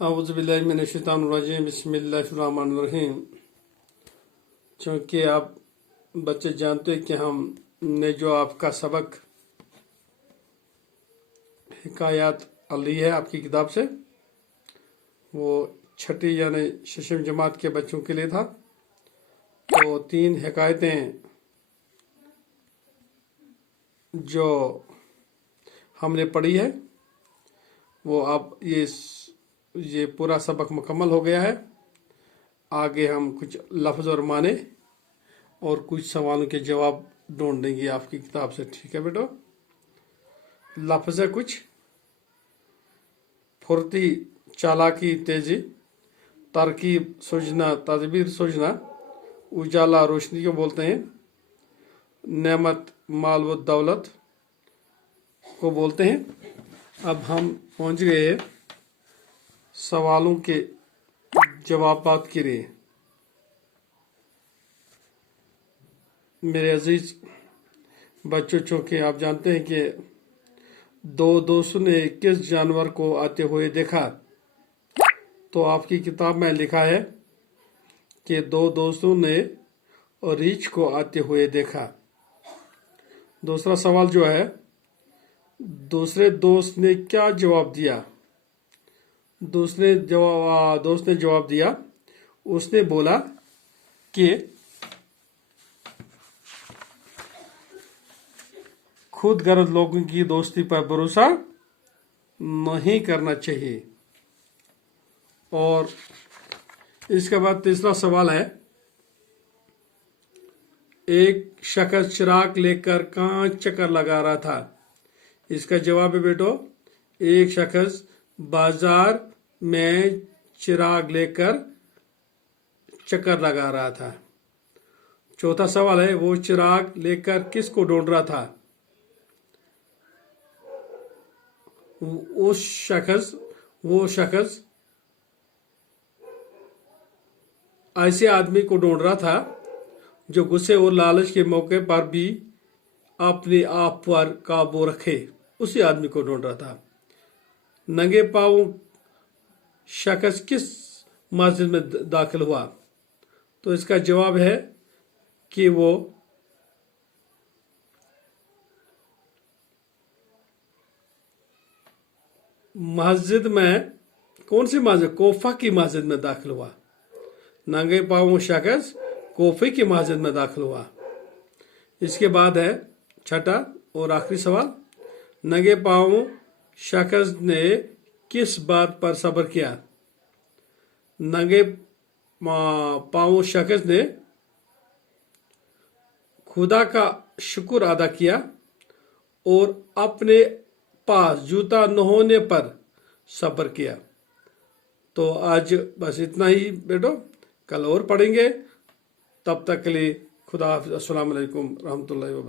औज़ुबिल्लाहिमिनश्शैतानिर्रजीम बिस्मिल्लाहिर्रहमानिर्रहीम। चूँकि आप बच्चे जानते हैं कि हमने जो आपका सबक हिकायात ली है आपकी किताब से, वो छठी यानी शशम जमात के बच्चों के लिए था। तो 3 हिकायतें जो हमने पढ़ी है वो अब ये पूरा सबक मुकम्मल हो गया है। आगे हम कुछ लफ्ज़ और माने और कुछ सवालों के जवाब ढूंढ देंगे आपकी किताब से। ठीक है बेटो? लफ्ज़ है कुछ: फुर्ती, चालाकी, तेजी, तरकीब, सूझना, तदबीर, सूझना, उजाला, रोशनी को बोलते हैं, नेमत, माल व दौलत को बोलते हैं। अब हम पहुंच गए हैं सवालों के जवाबात के लिए। मेरे अजीज बच्चों, चूँकि आप जानते हैं कि 2 दोस्तों ने किस जानवर को आते हुए देखा, तो आपकी किताब में लिखा है कि 2 दोस्तों ने रीछ को आते हुए देखा। दूसरा सवाल जो है, दूसरे दोस्त ने क्या जवाब दिया? दोस्त ने जवाब दिया, उसने बोला कि खुद गर्ज लोगों की दोस्ती पर भरोसा नहीं करना चाहिए। और इसके बाद तीसरा सवाल है, एक शख्स चिराग लेकर कहाँ चक्कर लगा रहा था? इसका जवाब है बेटो, एक शख्स बाजार में चिराग लेकर चक्कर लगा रहा था। चौथा सवाल है, वो चिराग लेकर किसको ढूंढ रहा था? वो शख्स ऐसे आदमी को ढूंढ रहा था जो गुस्से और लालच के मौके पर भी अपने आप पर काबू रखे। उसी आदमी को ढूंढ रहा था। नंगे पांव शख्स किस मस्जिद में दाखिल हुआ? तो इसका जवाब है कि वो मस्जिद में, कौन सी मस्जिद? कोफा की मस्जिद में दाखिल हुआ। नंगे पांव शख्स कोफे की मस्जिद में दाखिल हुआ। इसके बाद है छठा और आखिरी सवाल, नंगे पांव शख्स ने किस बात पर सब्र किया? नंगे पांव शख्स ने खुदा का शुक्र अदा किया और अपने पास जूता न होने पर सब्र किया। तो आज बस इतना ही बेटो, कल और पढ़ेंगे। तब तक के लिए खुदा हाफिज़। अस्सलाम वालेकुम रहमतुल्लाहि व बरकातहू।